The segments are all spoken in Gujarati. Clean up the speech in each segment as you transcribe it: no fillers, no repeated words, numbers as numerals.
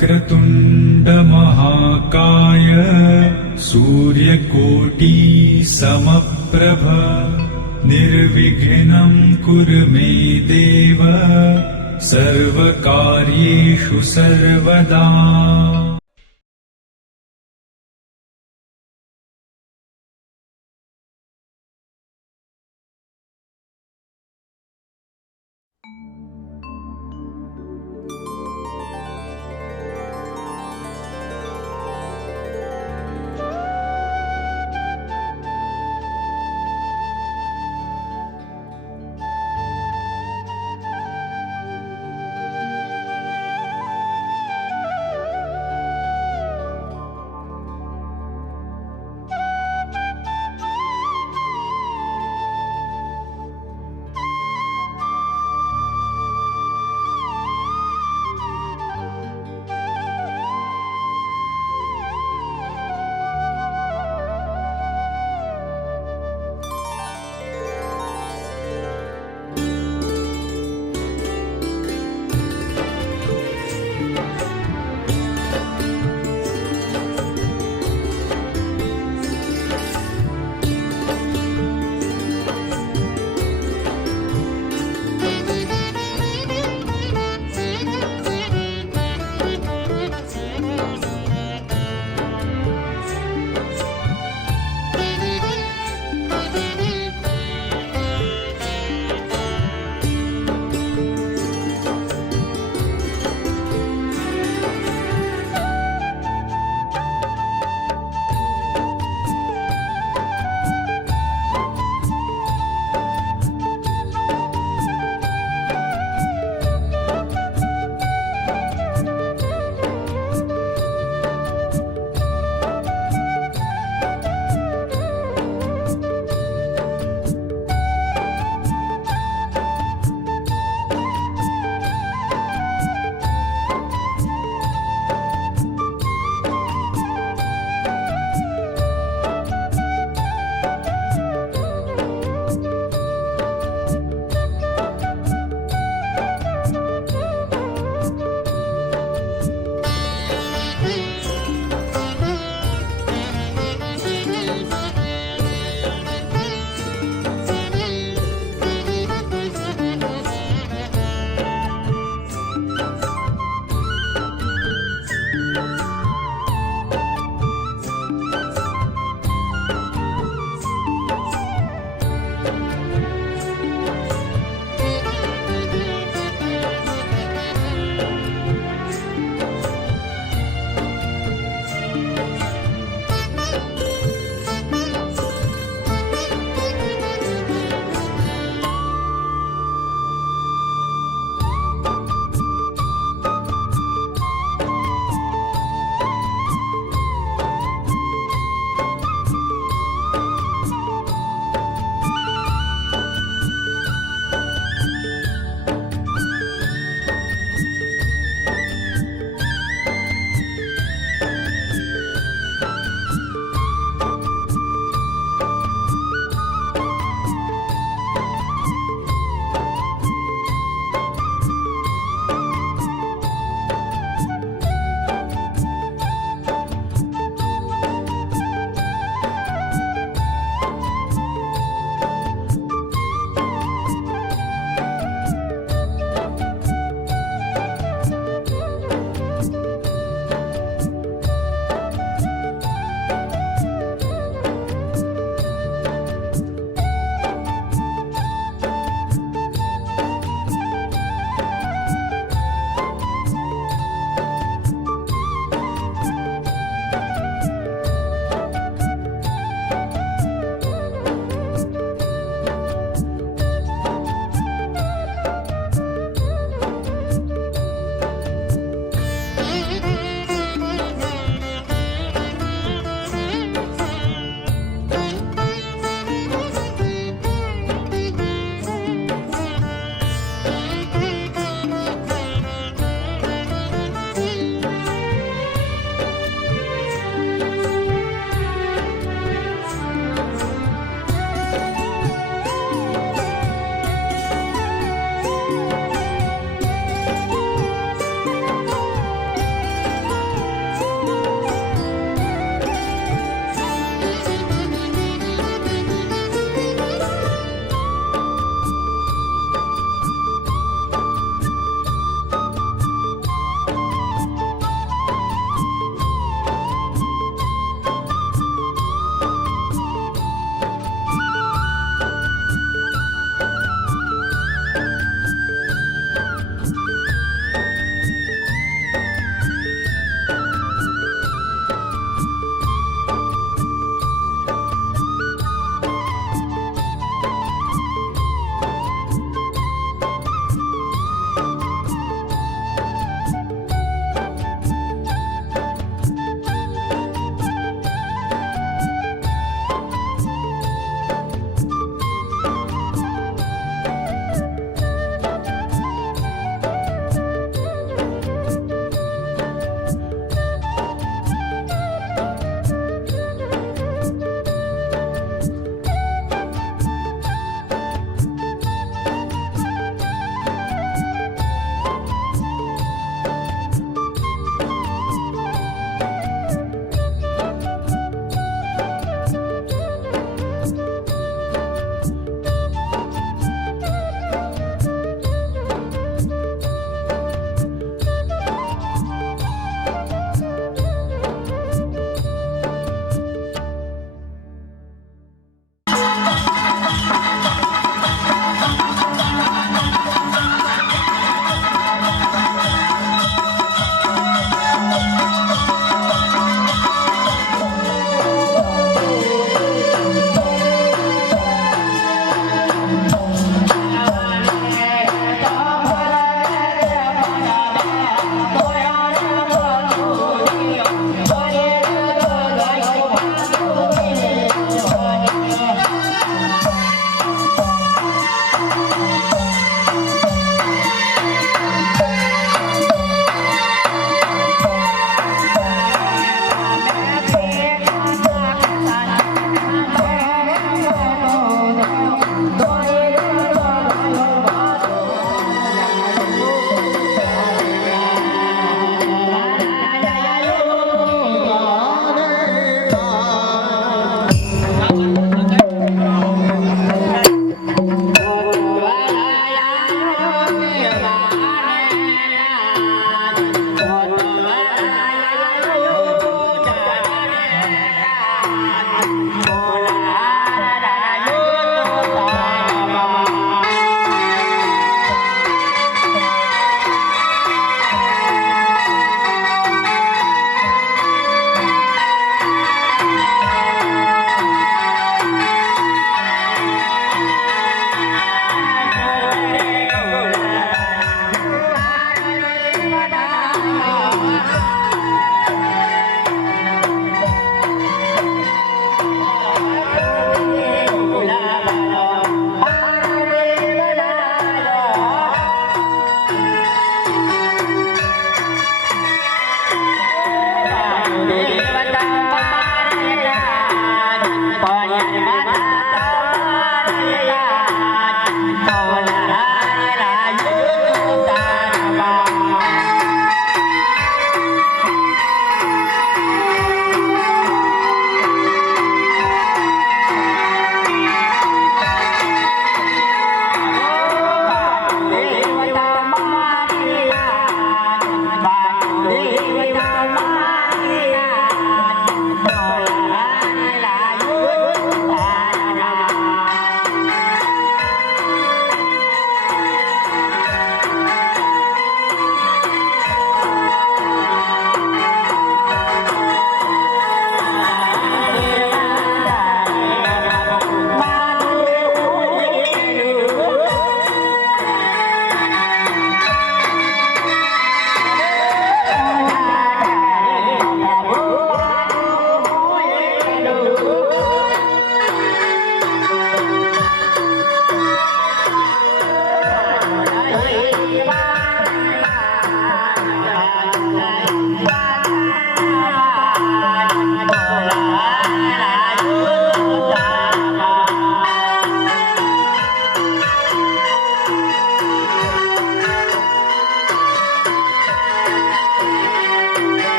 वक्रतुण्ड महाकाय सूर्यकोटि समप्रभ निर्विघ्नं कुरु मे देव सर्वकार्येषु सर्वदा।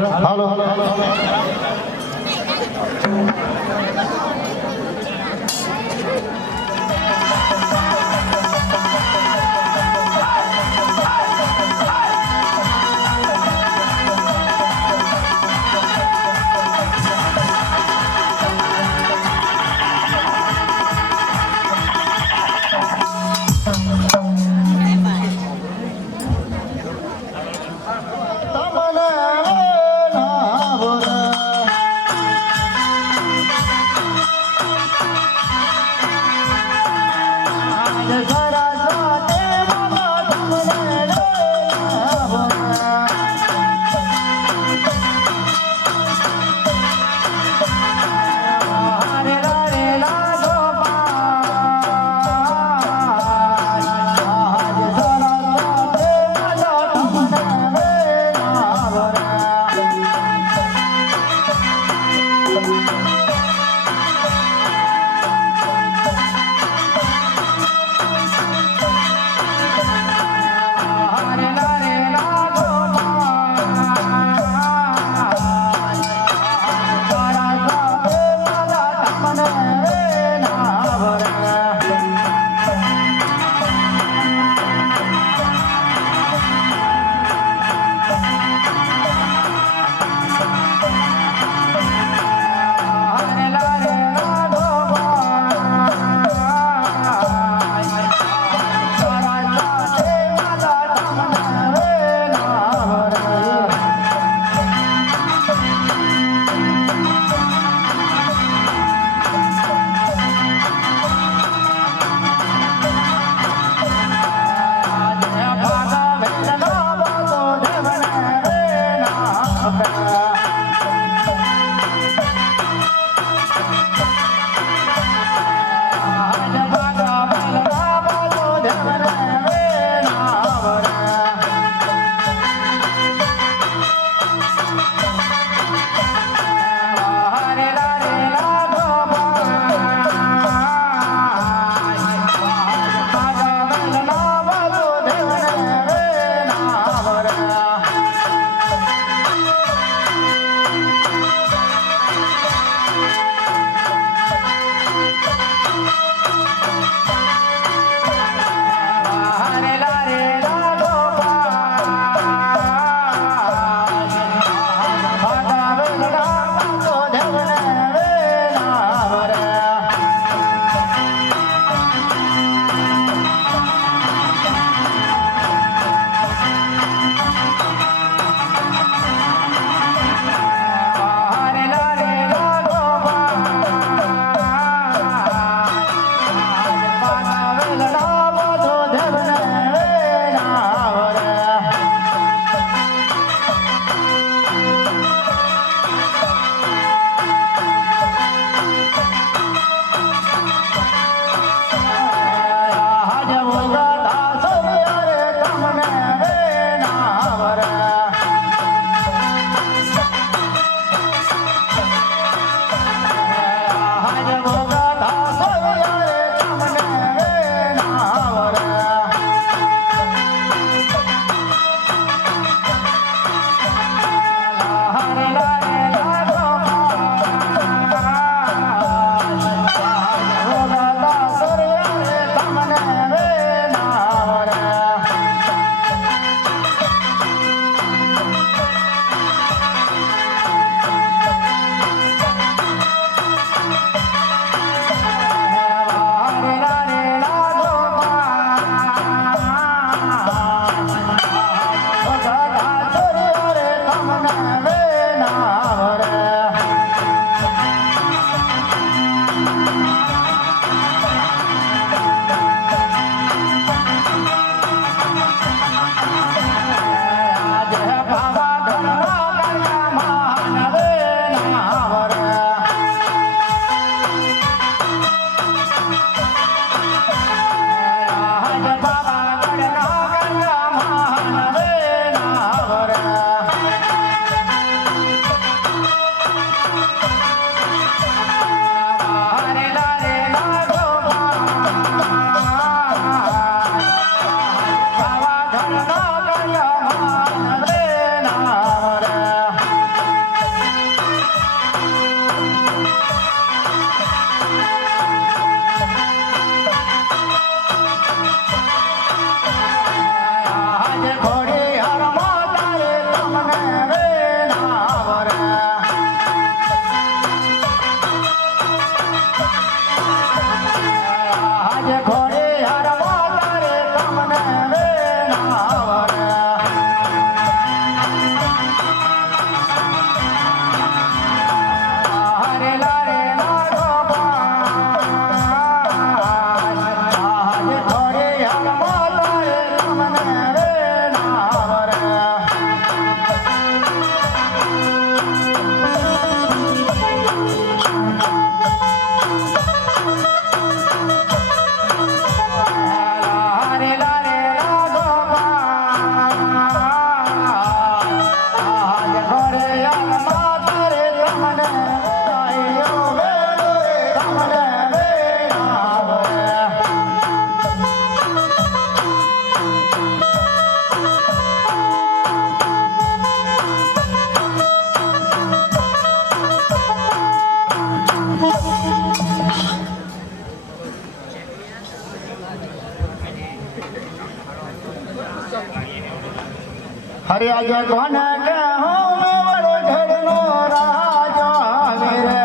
હાલો અરે આજે કોને કે હું વડો ઘરનો રાજો આવે રે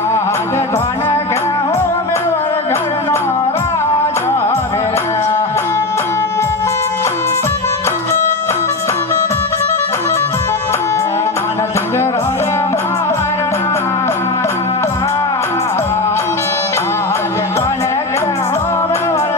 આજે કોને કે હું વડો ઘરનો રાજો આવે રે માનસ ઘરો રે મારના આજે કોને કે હું વડો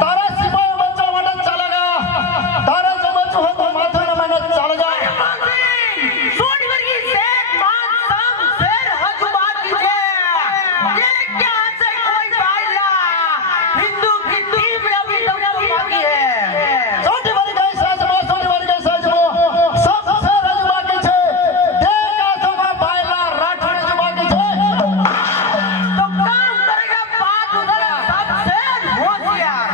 તારા સિવાય બચવા માટે ચાલે ગયા તારા જો બચવું હોય તો માથે નમાઈને ચાલે જાય सोनी वर्गी शेर मान संग शेर हजूमा कीजिए ये क्या से कोई बाइला हिंदू की टीम अभी तक बाकी है સોટી વળી ગઈ સાજમાં સબ સે રજ બાકી છે દેખા સભા બાયલા રાઠોડ જ બાકી છે तो काम करेगा बात उधर सबसे होशियार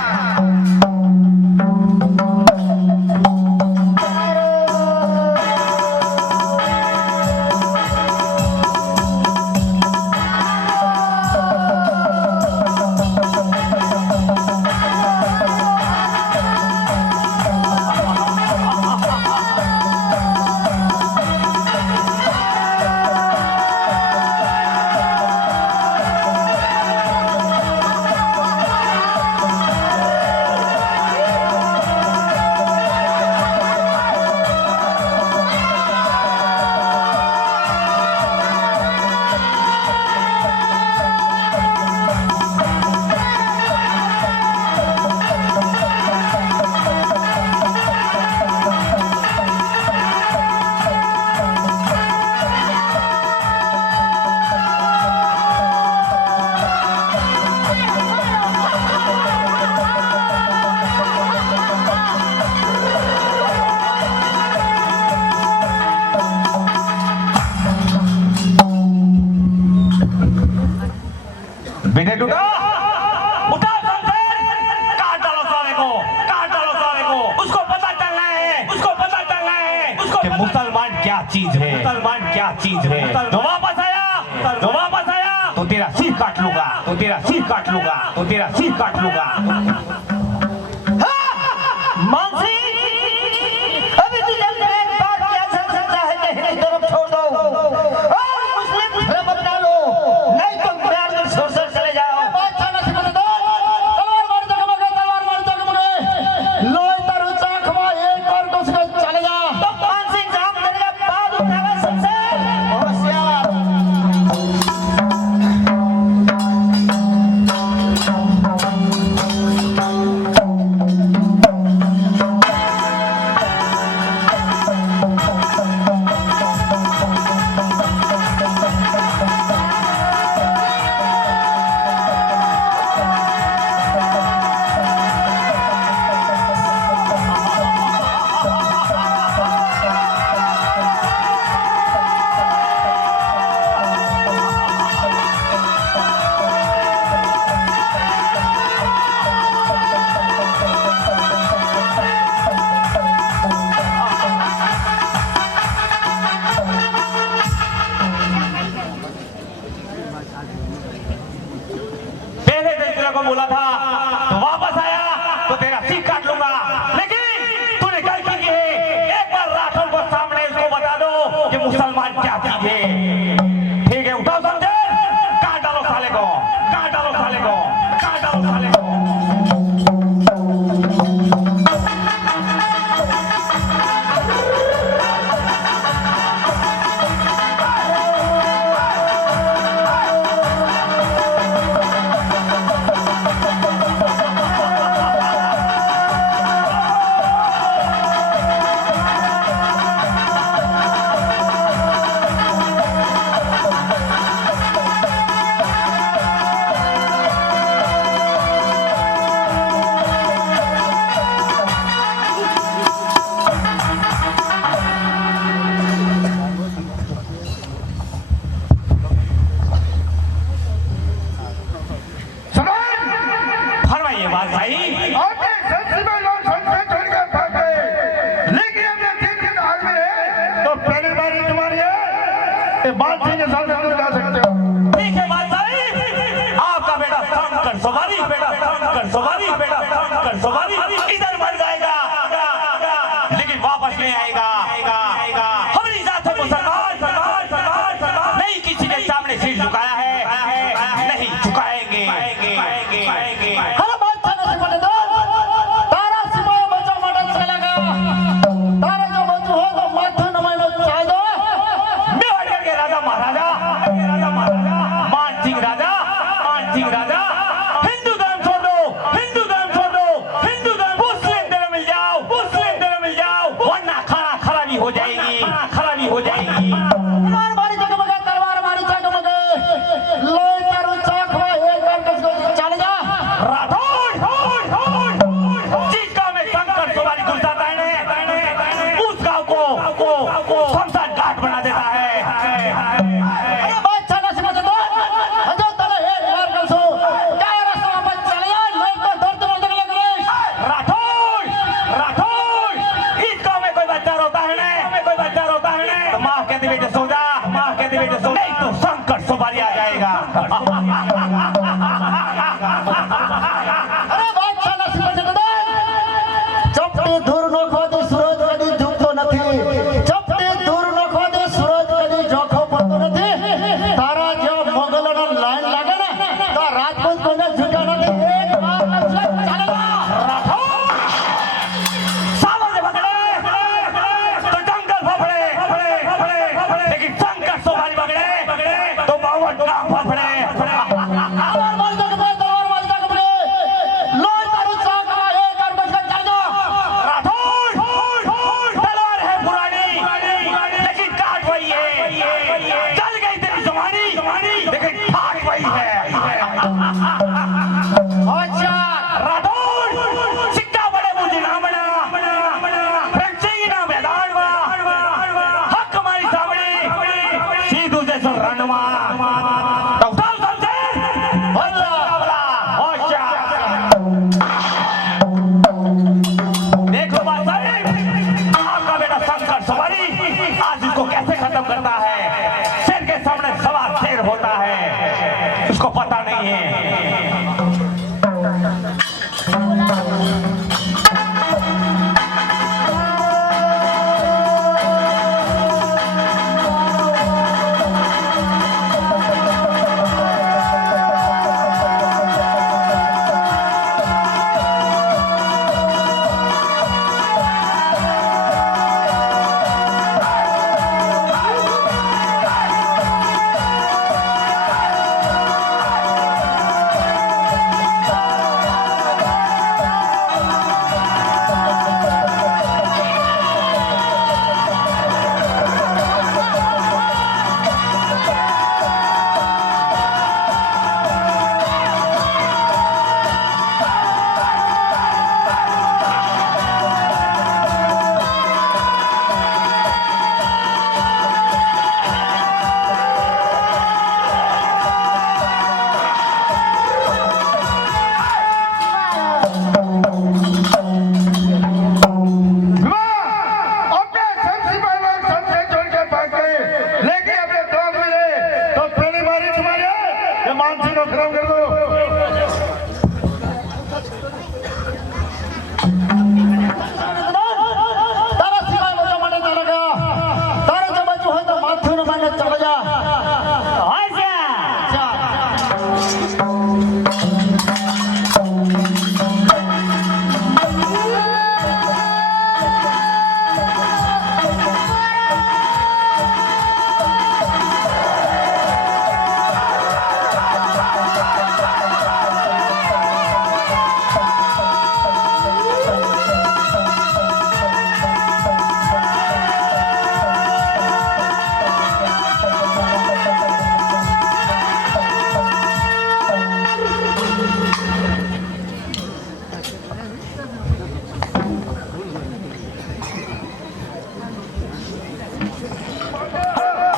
विनय टूटा उठा शमशेर काट डालो साले को उसको पता चलना है कि मुसलमान क्या चीज है जो वापस आया तो तेरा सिर काट लूंगा मानसी अभी तुझे एक बात क्या समझ सकता है कि हिंदी तरफ छोड़ दो और मुस्लिम धर्म अपना लो नहीं तो प्यार में छोड़ चले जाओ બાદશાહ નથી બનતો તલવાર માર જગમગે લોહી તારું ચાખમાં એક વાર ઘુસકે ચાલે જા तो मानसी जाम तेरे बाद उठावे सबसे होशियार पहले दिन तेरे को बोला था तो वापस आया तो तेरा सिर काट लूंगा लेकिन तूने गलती की है एक बार राठौर को सामने उसको बता दो कि मुसलमान क्या चीज है ठीक है उठाओ शमशेर काट डालो साले को बादशाह के सामने तुम जा सकते हो ठीक है बादशाह आपका बेटा शंकर सवारी इधर मर जाएगा लेकिन वापस नहीं आएगा हमारी जात है मुसलमान नहीं किसी के सामने सिर झुकाया है नहीं झुकाएंगे हर बादशाह ने बोले दो तारा सिवाय बचा मटन चलेगा तारा जो बचू हो तो माथा नमाइनो चाह दो मेवाड़ के राजा महाराजा मान सिंह राजा सिंह राजा हिंदू धर्म छोड़ दो, हिंदू धर्म छोड़ दो, हिंदू धर्म मुस्लिम धर्म मिल जाओ, मुस्लिम धर्म मिल जाओ, वरना खाना खराबी हो जाएगी, खराबी हो जाएगी। तलवार मारी जगमगे, तलवार मारी जगमगे, लोई तारू चाखवा एक बार कसको चल जा। राठौड़ चीका में शंकर सवारी घुसाता है, उस गांव को शमशान घाट बना देता है। अरे बादशाह ना समझ दो, हजो तले एक बार कसो क्या रास्ता वापस चल जा, लोग तो दर्द में लग रहे। राठौड़ इस गांव में कोई बच्चा रोता है ना, तो माँ कहती बेटे सो जा, नहीं तो शंकर सवारी आ जाएगा। अरे बादशाह ना समझ दो, चपटी दूर नखो दे सूरज कदी झुकतो નથી, चपटी दूर नखो दे सूरज कदी ઝોખો પડતો નથી। તારા જો મોગલોનો લાઈન લાગે ને તો રાજપૂત કોને ઝૂક્યા નથી। એક વાર લક્ષ ચાલે सालों से पकड़े तो जंगल फफड़े, लेकिन शंकर सवारी पकड़े तो बावन गांव फफड़े। तलवार मार जगमगे, तलवार मार जगमगे, लोई तारू चाखवा एक बार कसको चल जा। राठौड़ तलवार है पुरानी, लेकिन काट वही है। चल गई तेरी जवानी, लेकिन ठाट वही है। अच्छा राठौड़ सिक्का बड़े मुझे ना बना, रंगसिंह ना मैदान में, हक हमारी सामने, सीधू जैसा रणवा। तो उठाओ शमशेर, होशियार। देखो बात साहब, आपका बेटा शंकर सवारी आज इसको कैसे खत्म करता है। शेर के सामने सवा शेर होता है, उसको पता नहीं है। તારા સિવાય બધા માટે ચાલે ગયા, તારે જો બચવું હોય તો માથું ને માને ચાલે જા।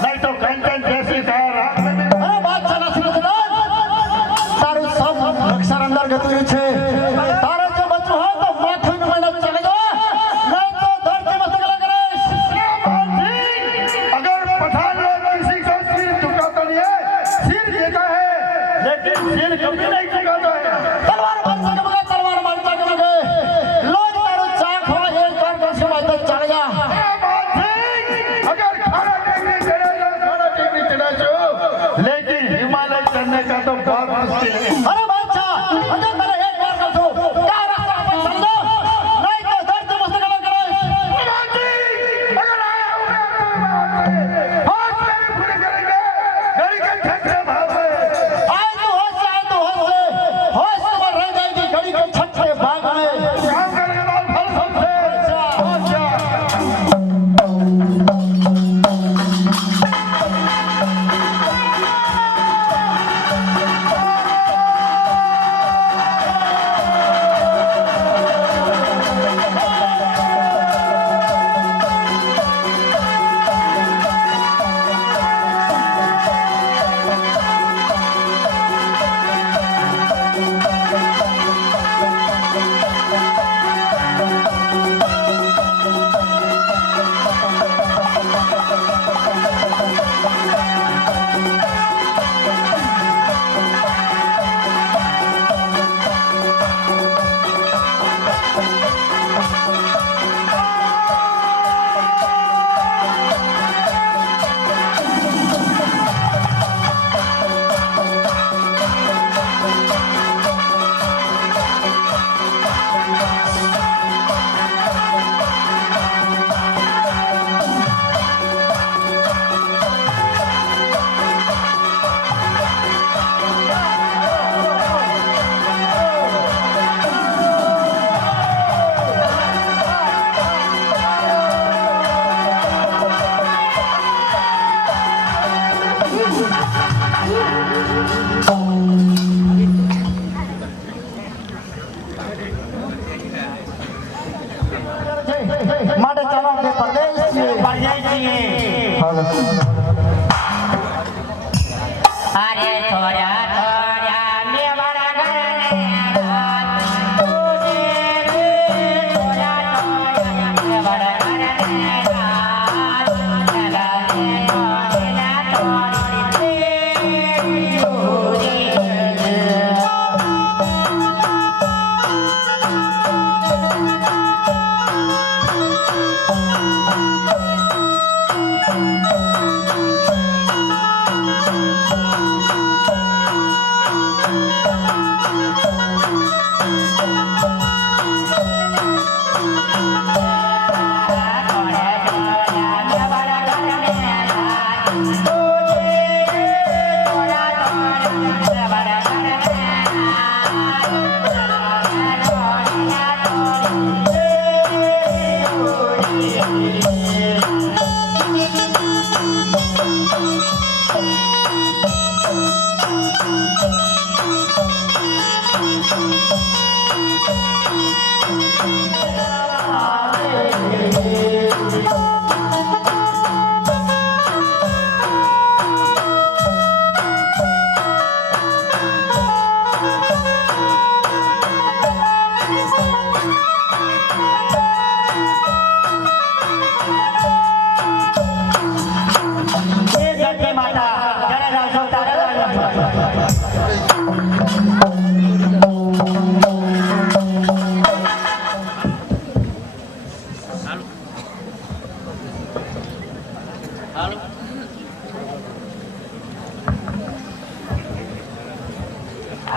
नहीं तो कंचन जैसी અરે બાદશાહ ના સમજ દો, તારું સબ અક્ષર અંદર ગતું રહ્યું છે। તારે જો બચવું હોય તો માથું ને માને ચાલે જા, નહીં તો ધરતી મસ્તક લગરેશ। अगर पठान लोग किसी का सिर झुकाता नहीं है, सिर देता है, लेकिन सिर कभी नहीं झुकाता है। तलवार मार जगमगे, तलवार मार जगमगे, लोग तारू चाखवा एक बार कसको माथे चाले जा। अगर खाना टेकरी चढ़ा छो, लेकिन हिमालय चढ़ने का तो बहुत मुश्किल है। अरे बादशाह, हजो तले एक बार कसो क्या रास्ता वापस चल जा, नहीं तो धरती मस्तक लगरेश। अगर आया हूँ मैं हाथ में भी पूरे करेंगे, मेरी के ठंडे भाव में। आए तो होश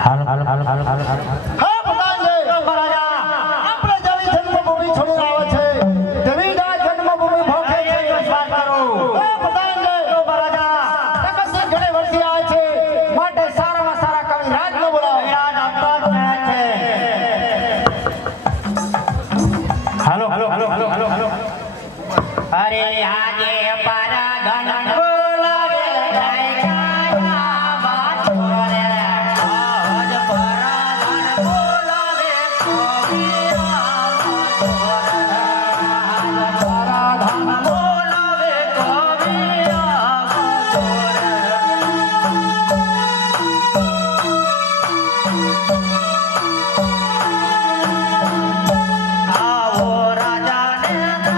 હા પ્રધાનજી, આપણે જેવી જન્મભૂમિ છોડીને આવે છે તેવી જ આ જન્મભૂમિ ભોગે છે. હા પ્રધાનજી, તકસી ઘણી વર્ષથી આવે છે માટે સારામાં સારા કવિરાજને બોલાવો. અરે આજે પરાગણ બોલાવે ગાયા બાતો રે આજ પરાગણ બોલાવે કવિયા બાતો રે આજ પરાગણ બોલાવે કવિયા બાતો રે આવો રાજાને કે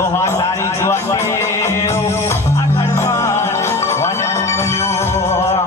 લોહા તારી જુવાને આગળ વન મોકલ્યો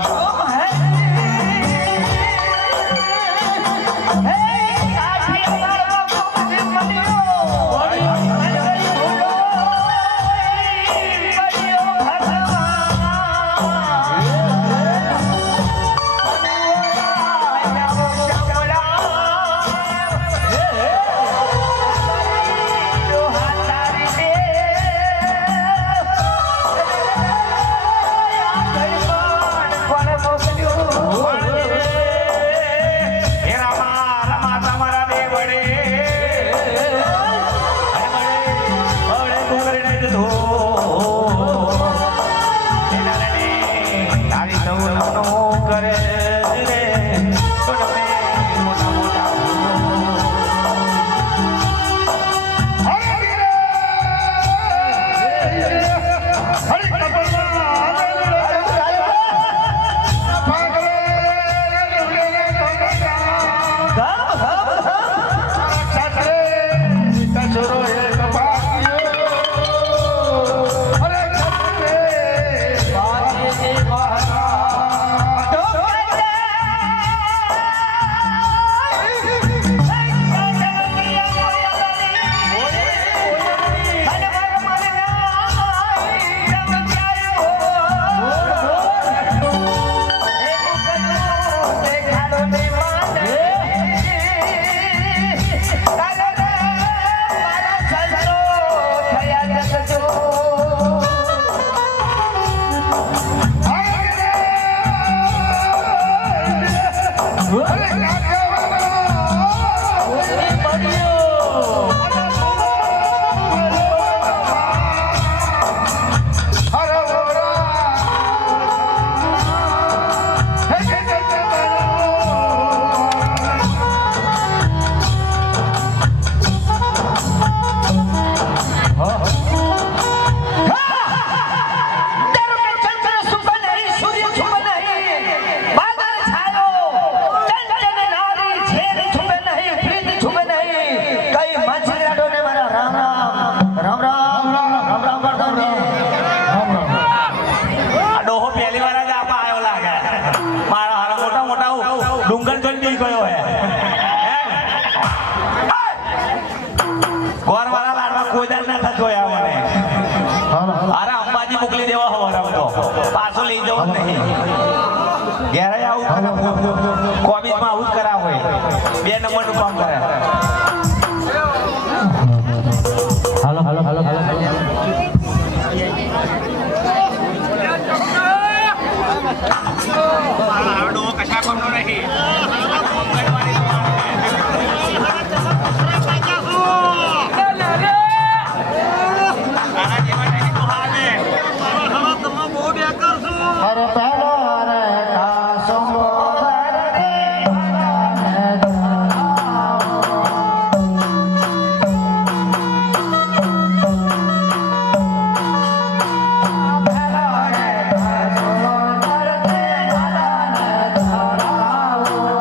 ડુંગર જલ્દી ગયો હે ગોરવાળા લાડવા કોઈ દર ના જોયા મને અરે અંબાજી મોકલી દેવા હવારામ તો પાછો લઈ જવો નહીં ઘેરે આવું કોબીજમાં આવું જ કરાવ હોય 2 નંબરનું કામ કરે હાલો હાલો હાલો હાલો કશા કોમનો નહીં અરે પહેલો રે કાસો Oh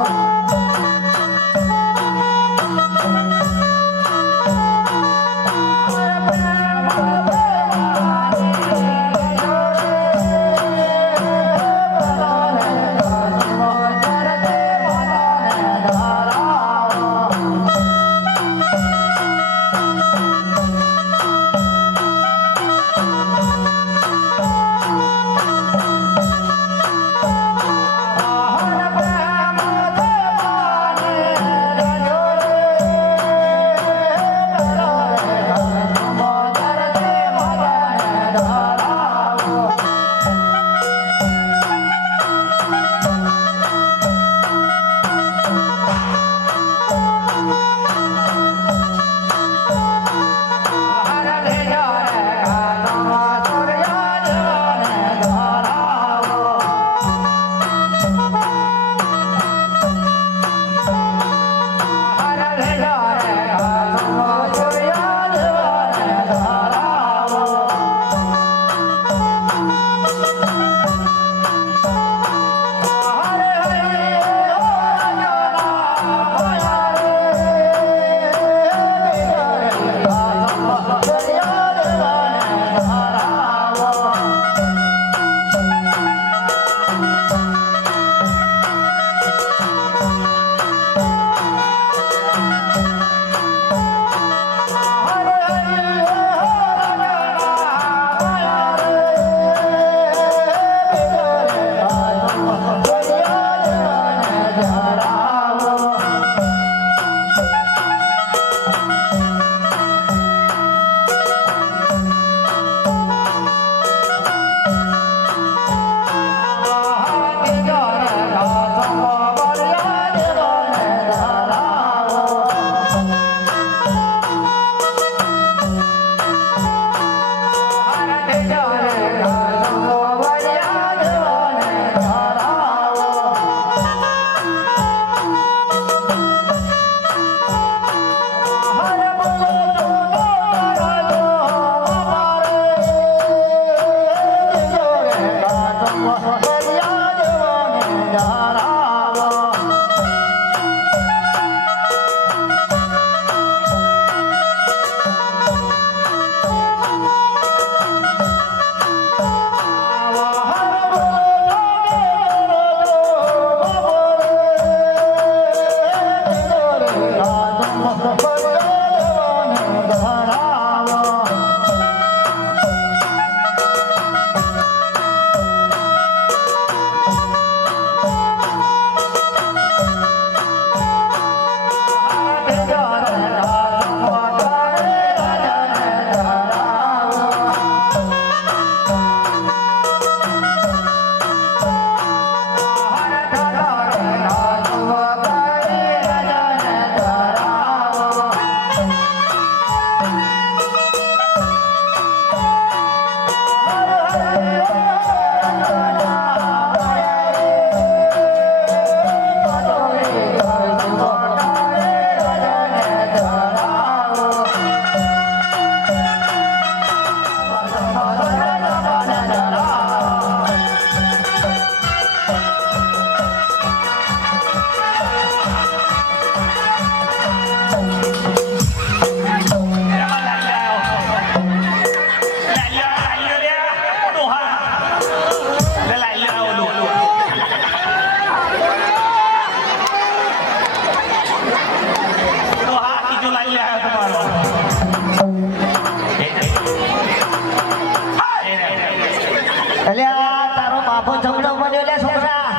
અલ્યા તારો બાપો જમણો બન્યો લે છોકરા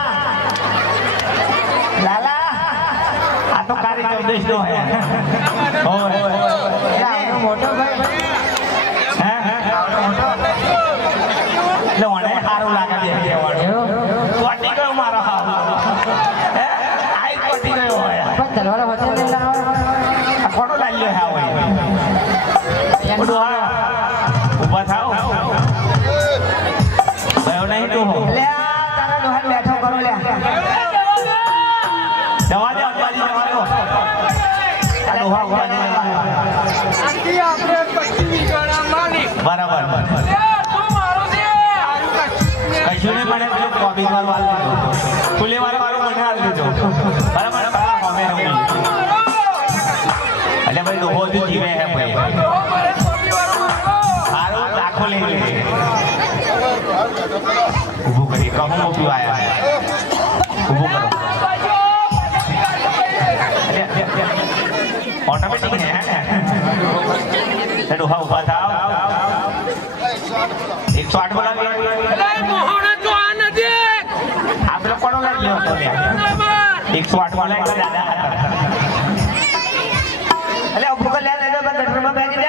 લાલા આ તો કારી ચૌદશ નો હે મોટો ભાઈ એટલે મને સારું લાગે છે ચોટી ગયો મારો હાવ આઈ ચોટી ગયો હોય પણ તલવાર વચ્ચે આ ખોટો લાગ્યો હા હોય બધું હા ઊભા થાવ ભયો નહીં તું હો લે તારા ડોહાન બેઠો કરો લે જવા દે અંબાજી જવા દો આ ડોહા ઉભા દે બરાબર કશું નહીં મને પેલું કોબી વાળું હાલ દીધો ફૂલે વાળું મને હાલ દીધો બરાબર પેલા કોમે એટલે ભાઈ ડોહો જ જીવે હે ભાઈ સારું લાખો લઈ લે ઊભું કરી કહું મોટું આયા ઊભું કરો ઓટોમેટિક હે ને ડોહા ઉભા થાવ 108 બોલાવી આપણે કોનો લાગ્યો હતો 108 બોલાવી દાદા હતા અલે ઉભો કર લે ગટરમાં બેસી દે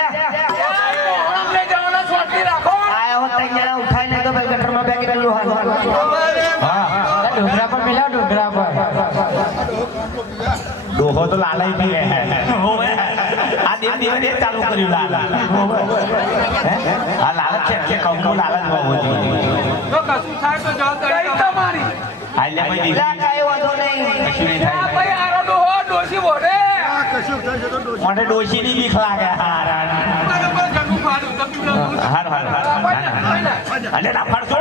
આયો હો તઈ જણા ઉઠાઈ લે તો ભાઈ ગટરમાં બેસી દે લોહા હા ડોગરા પર મિલાવ ડોગરા પર ડોહો તો લાલાઈ પીવે હે આ દેવને ચાલુ કર્યું લાલા આ લાલચ છે કહું લાલચ બહુ હતી તો કશું થાય તો જવાબદારી તમારી આલ્યા ભાઈ લા કાઈ વાંધો નહીં કશું નહીં થાય ભાઈ આરો ડોહો ડોસી બોડે મને ડોશીની બીક લાગે હારા બરાબર જંગુ ફાડું તમે હાર હાર અલે ના ફરસો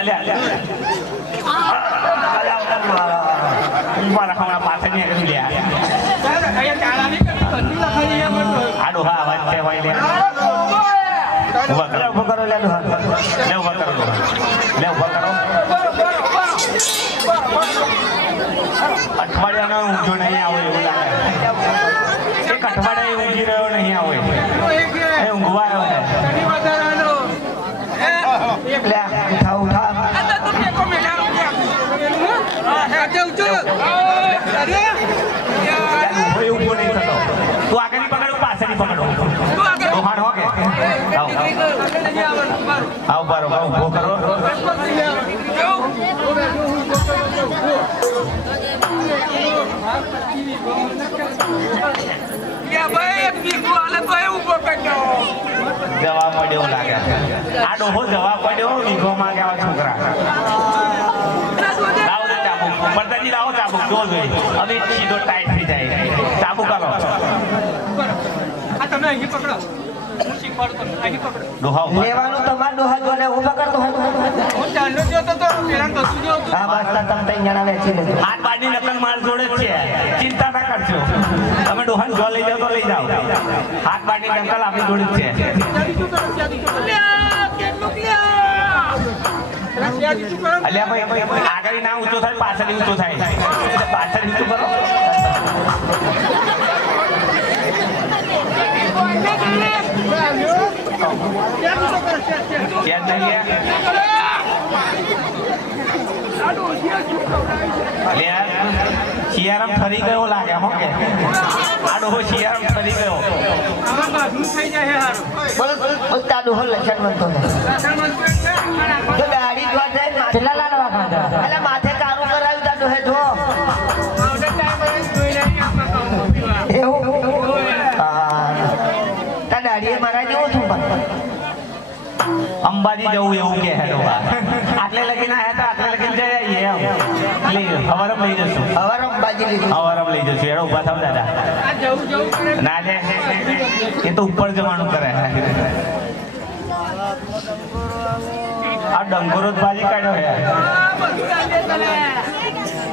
અલે મારા ખાવા પાસે ને કરી લે આ ડોહા અવાજ છે ભાઈ લે ઉભા કરો લે ડોહા લે ઉભા કરો લે ઉભા કરો અઠવાડિયાનો ઊંઘો નહીં આવે એવું લાગે એક અઠવાડિયે ઊંઘી રહ્યો નહીં આવે એ ઊંઘવા આવ્યો છે લે ઉઠા ઉઠા ઊભો નહીં થતો તું આગળની પકડો પાછળની પકડો દોહાણ હો કે આવ બરોબર ઊભો કરો જવાબ પડ્યો લાગે આ ડોહો જવાબ પડ્યો વીઘોમાં ગયા છોકરા લાવો ને ચાબુક મરદાજી લાવો ચાબુક જો જોઈ હવે સીધો ટાઈટ થઈ જાય ચાબુક કરો આ તમે અહીં પકડો હું શીખવાડતો અહીં પકડો ડોહા ઉભા લેવાનું તમાર ડોહા જોને ઉભા કરતો હું ચાલ્યો ગયો તો પેલા કશું જો હા બસ તમે તઈ જણા વેચી લેજો હાથ બારની નકલ માર જોડે જ છે ચિંતા ના કરજો તમે ડોહાને જો લઈ જાઓ તો લઈ જાઓ હાથ બારની નકલ આપણી જોડે જ છે અલ્યા ભાઈ આગળ ના ઊંચો થાય પાછળ ઊંચો થાય પાછળ ઊંચું કરો ચેન નહીં શિયારામ ફરી ગયો લાગે હો કે આ ડોહો શિયારામ ફરી ગયો થઈ જાય હારું બોલ બોલ તા ડોહો લક્ષણ બનતો ને તો ગાડી જો જાય પેલા લાલવા ખાધા એટલે માથે કારું કરાવ્યું તા ડોહે જો એવું હા તા દાડીએ મારા જેવું છું પણ અંબાજી જવું એવું કે હેડો આટલે લગીને આયા તો આટલે લગીને જઈ આવીએ એમ લઈ હવારમ લઈ જશું હવાર બાજી લીધું હવારમ લઈ જશું હેડો ઉભા થાવ દાદા આ જવું જવું કરે ના લે એ તો ઉપર જવાનું કરે આ ડંગોરો જ બાજી કાઢ્યો હે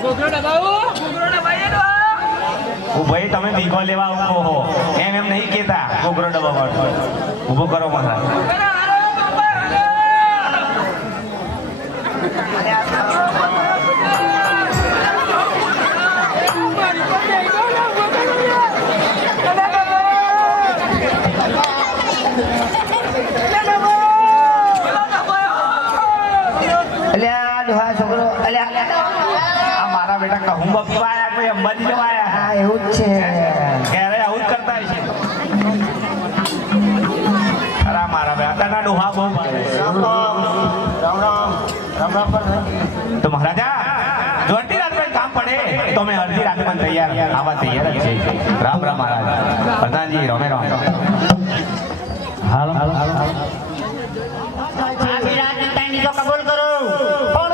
ગોગરો દબાવો ભાઈ તમે બીગો લેવા ઉભો હો એમ નહીં કેતા ગોગરો ડબ્બા વાળો ઉભો કરો મહારાજ Bye. હુંબો પીવા આયા કોઈ અંબાજી જવા આયા હા એવું જ છે ક્યારે આવું જ કરતા હશે અરે મારા ભાઈ અત્યારના ડોહા બહુ ભાવે. રામ પર તો મહારાજા જો અડધી રાત કોઈ કામ પડે તો અમે અડધી રાત પણ તૈયાર આવા તૈયાર જ છે. રામ રામ મહારાજ પ્રધાનજી રમે રામ હાલો આખી રાત ટાઈમ તો કબૂલ કરો પણ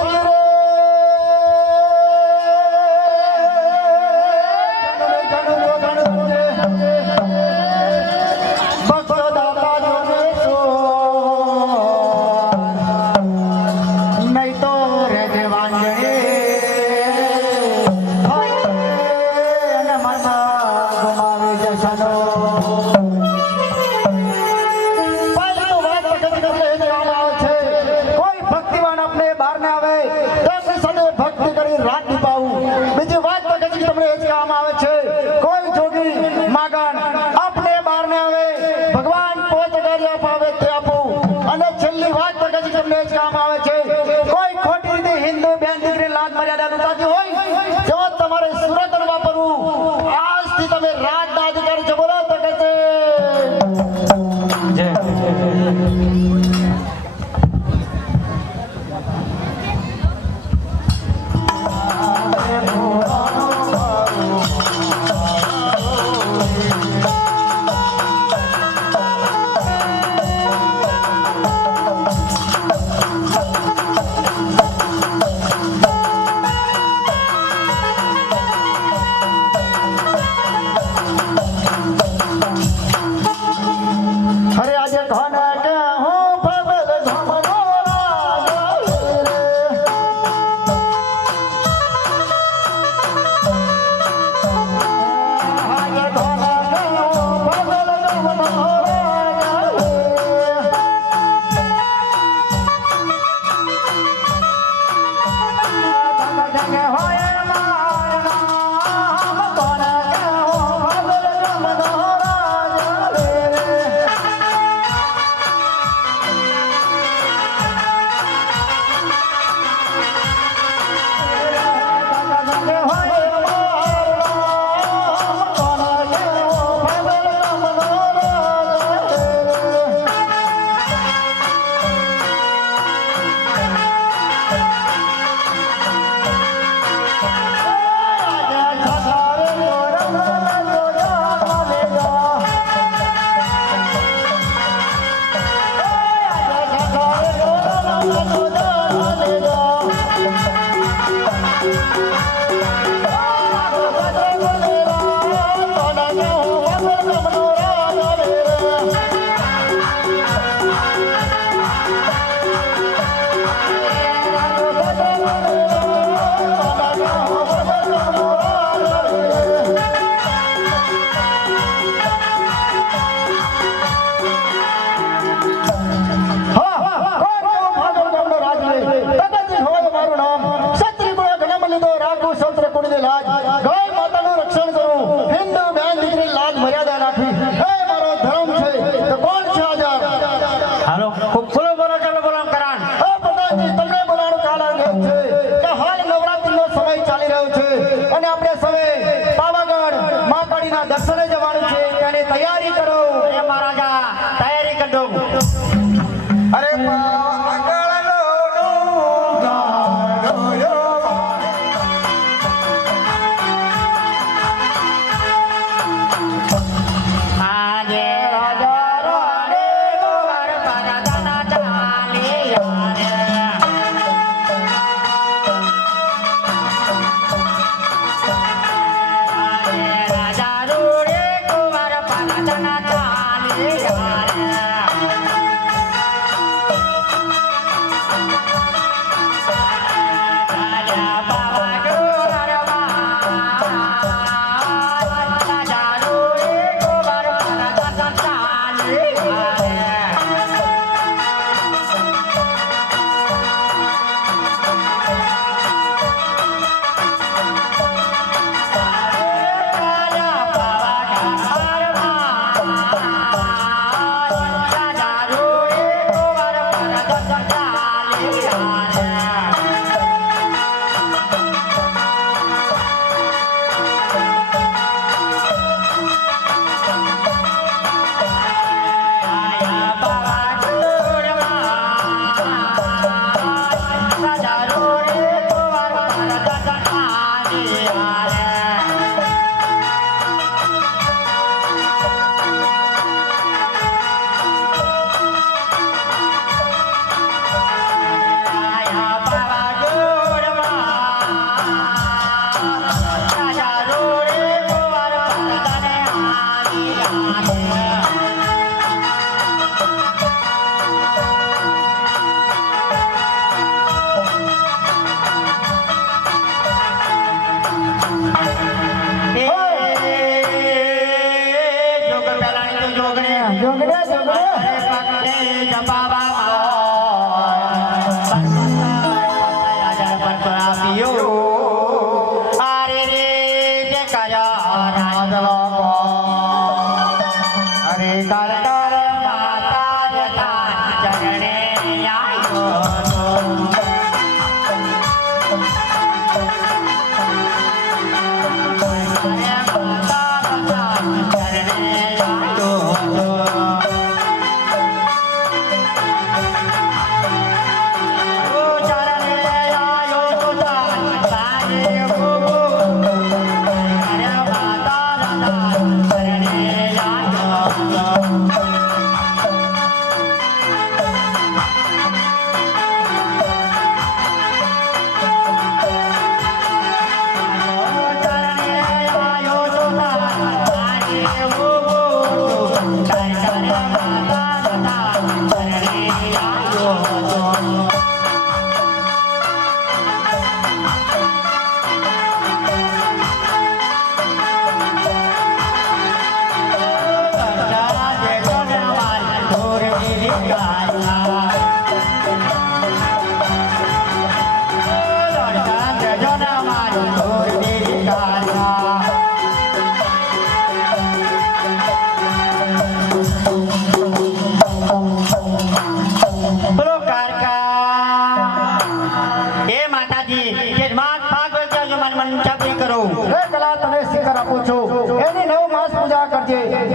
રાજા રો રે કુંવર પાના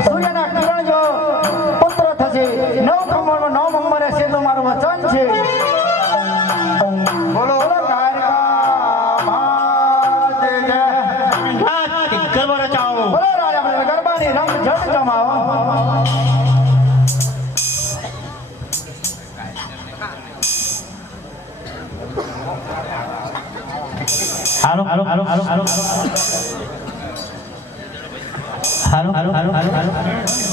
સૂર્યના કિરણ જો પુત્ર થશે 9 ખંભોનો 9 નંબર હશે તો મારું વચન છે બોલો બોલો રાજા આપણે ગરબાની રંગ જટ જમાવો હાલો હાલો હાલો હાલો હાલો હાલો હાલો હાલો હાલો હાલો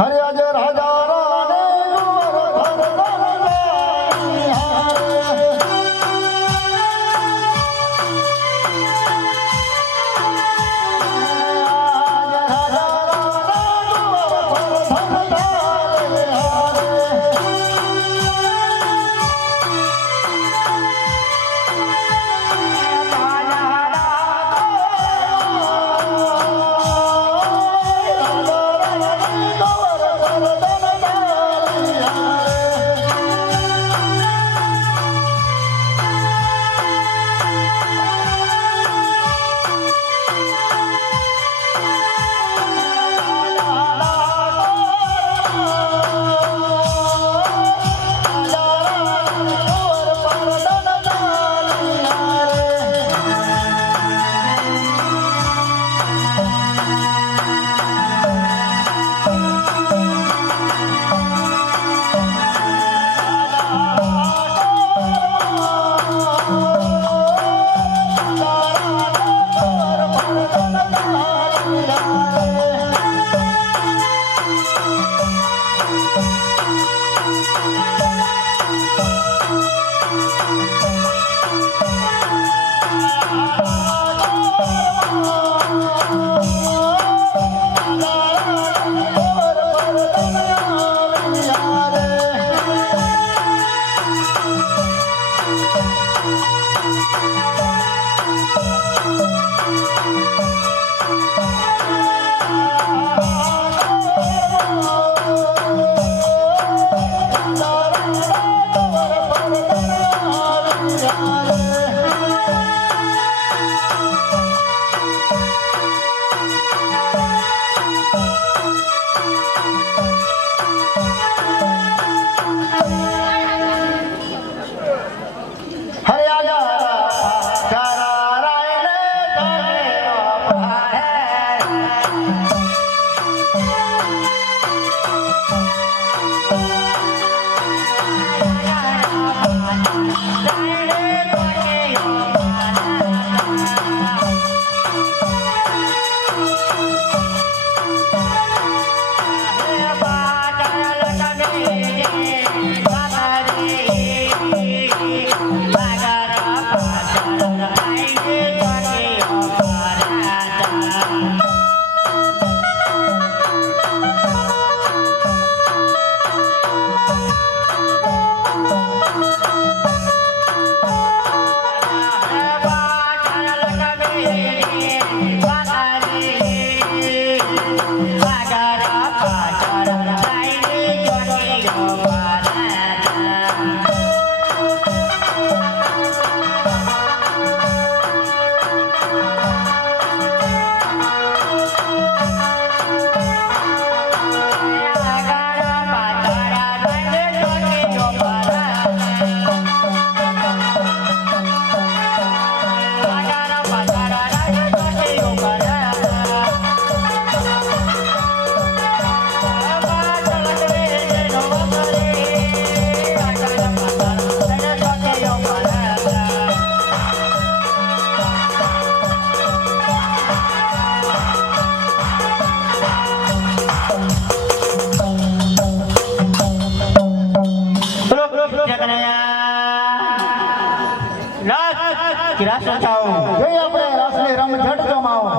હરે આજે રાજા રાણે ગુવર ભરતન જાઈ હારે. જોઈએ આપણે રાસની રમઝટ જમાવો.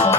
Oh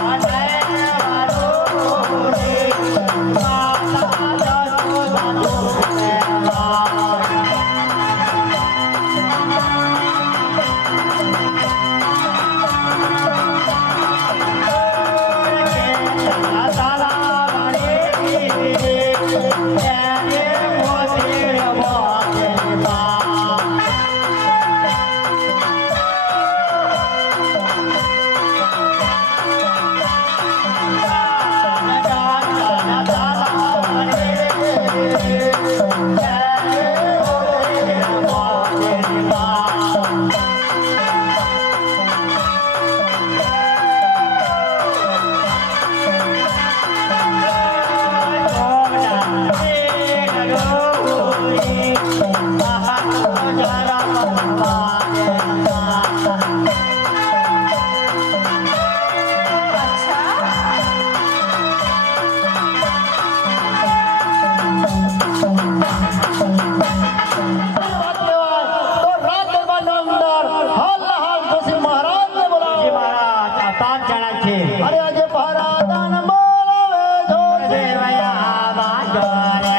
ચણા છે અરે આજે પરાદાન બોલાવે જો દેવયા બાજો રે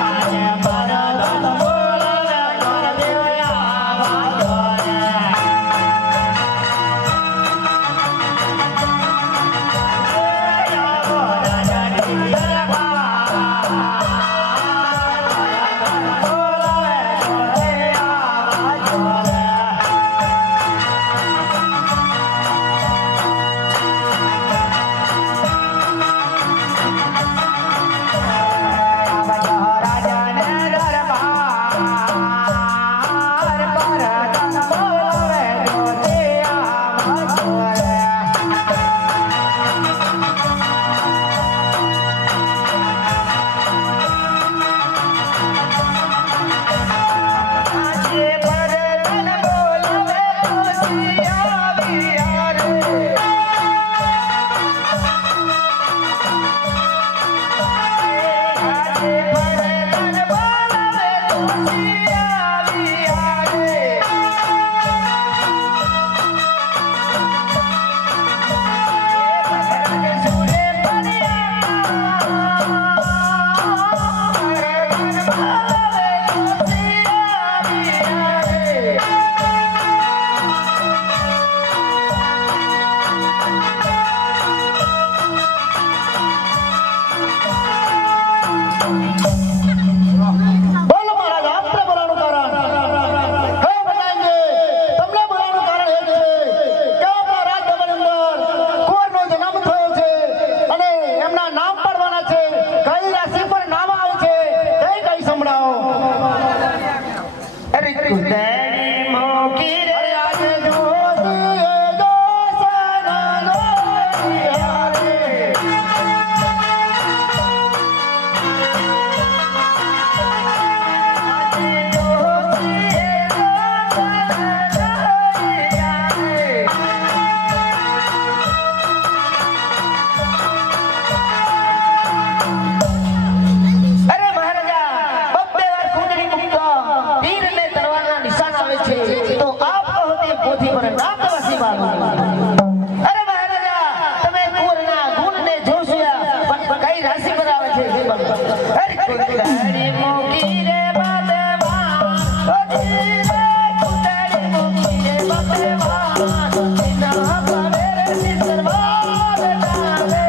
આજે પરાદાન બોલાવે જો દેવયા બાજો રે બોલો મહારાજ આપણે બોલાવાનું કારણ હે બતાવીએ તમને બોલાવાનું કારણ એ છે કે આપણા રાજભવન અંદર કુંવરનો જન્મ થયો છે અને એમના નામ પાડવાના છે કઈ રાશિ પર નામ આવશે તે કઈ સંભળાવો અરે કુંદડી મોકી રે અરે આજે જોતીએ દોષના દોષિયા રે અરે મહારાજા બબ્બે વાર કુંડળી મુકતા તીર ને તલવારના નિશાન આવે છે તો આપ કહો તે પોથી પર નામ દવાસી બાળો અરે મહારાજા તમે કુંવરના ગુણને જોશયા પણ કઈ રાશિ પર આવે છે તે બોલો અરે કુંડળી મુકી રે બાબેવા કુંડળી મુકી રે બાબેવા ના પાવે રે સિસરવાદ નાવે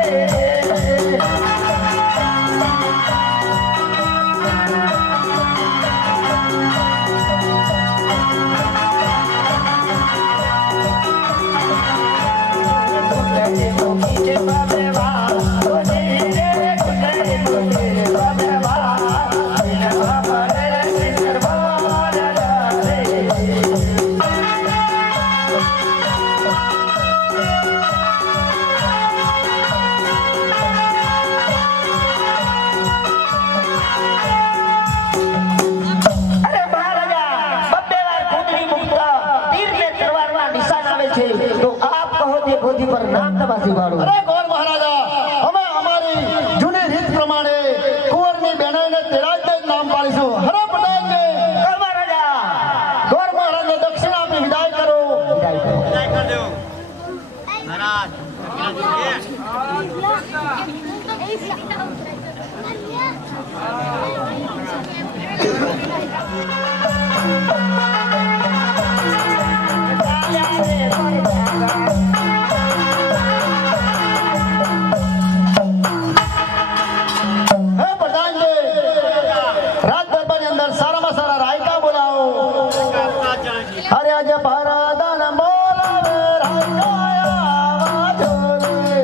અરે મહારાજા બબ્બે વાર કુંડળી મુકતા તીર ને તલવારના નિશાન આવે છે તો આપ કહો તે પોથી પર નામ તપાસી વાળો અરે ગોર મહારાજા અમે અમારી જૂની રીત પ્રમાણે કુંવરની બહેનોને તેરાજને જ નામ પાડીશું હરે પટેલને મહારાજા ગોર મહારાજને દક્ષિણા આપી વિદાય કરો હે પ્રધાનજી રાજ દરબારની અંદર સારામાં સારા રાયકા બોલાવો અરે આજે પરાદાન બોલાવે રાયકા આવાજો રે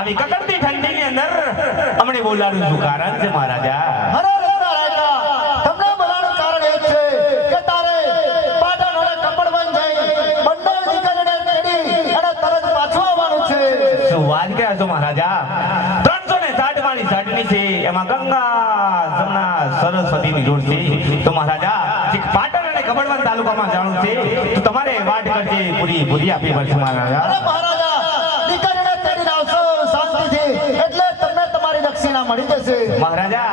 આવી કકડતી ઠંડીની અંદર અમને બોલાડું છું કારણ છે મહારાજા. અરે રત્ના રાયકા, તમને બોલાવવાનું કારણ એ છે કે તારે પાટણ અને કપડવંજ જઈ બંને દીકરીને તેડી અને તરત પાછું આવવાનું છે. શું વાત કહો છો મહારાજા? 360 વાળી સાડની છે, એમાં ગંગા જમના સરસ્વતીની જોડ છે. તો મહારાજા પાટણ અને કપડવંજ તાલુકામાં જાણું છે તો તમારે વાટ કરજે પૂરી આપી પડશે મહારાજા. અરે મહારાજા, દીકરીને તેડીને આવશો શાંતિથી એટલે તમને તમારી દક્ષિણા મળી જશે. મહારાજા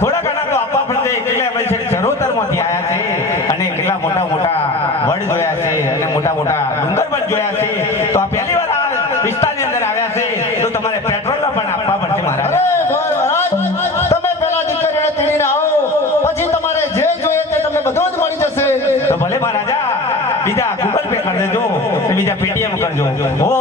થોડા ઘણા તો આપવા પડશે, કેટલા અમે છે ચરોતરમાંથી આવ્યા છે અને કેટલા મોટા વડ જોયા છે અને મોટા ડુંગર પણ જોયા છે. તો આ પહેલી વાર આ વિસ્તારની અંદર આવ્યા છે તો તમારે પેટ્રોલ પણ આપવા પડશે મહારાજા. અરે મહારાજ, તમે પહેલા દીકરીને તેડીને આવો, પછી તમારે જે જોઈએ તે તમને બધું જ મળી જશે. તો ભલે મહારાજા, બીજા ગૂગલ પે કરી દેજો, બીજા પેટીએમ કરજો. ઓ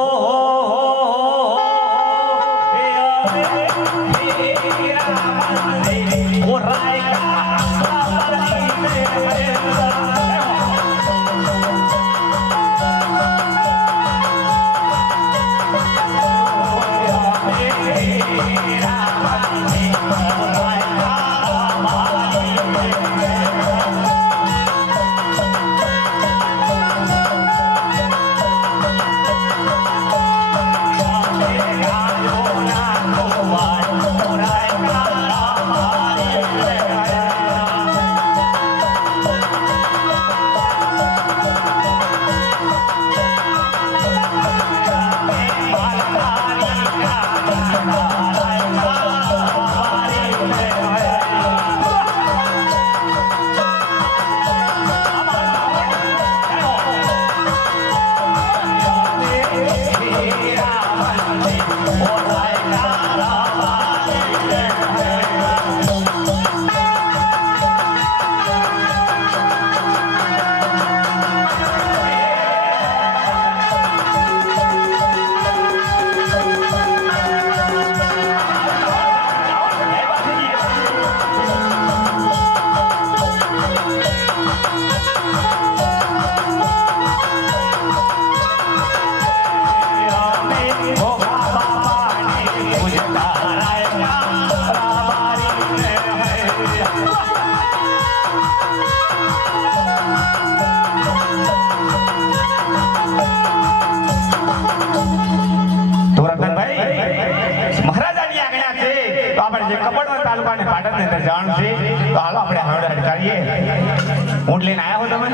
ઊંટ લઈને આયા હો તમે?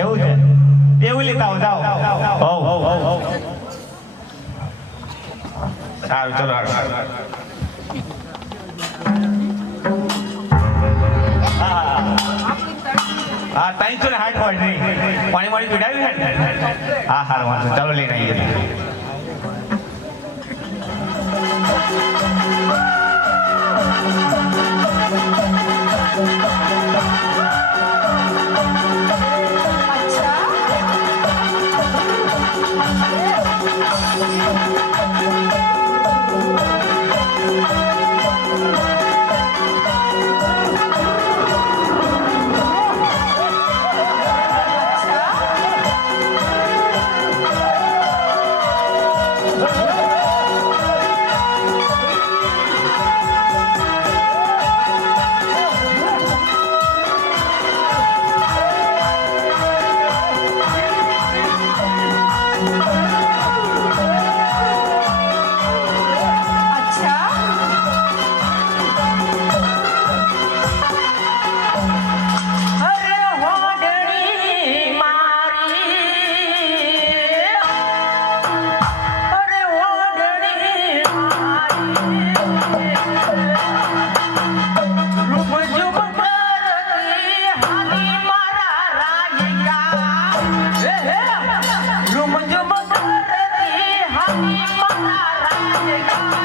એવું છે, એવું લેતા હો, જાઓ. સારું, ચલો. હા 360 હોય નહીં, પાણી પીડાવ્યું છે. હા સારું વાંધો, ચાલો લઈને આવીએ. રૂમ જો બકરતી હાની મારા રાજ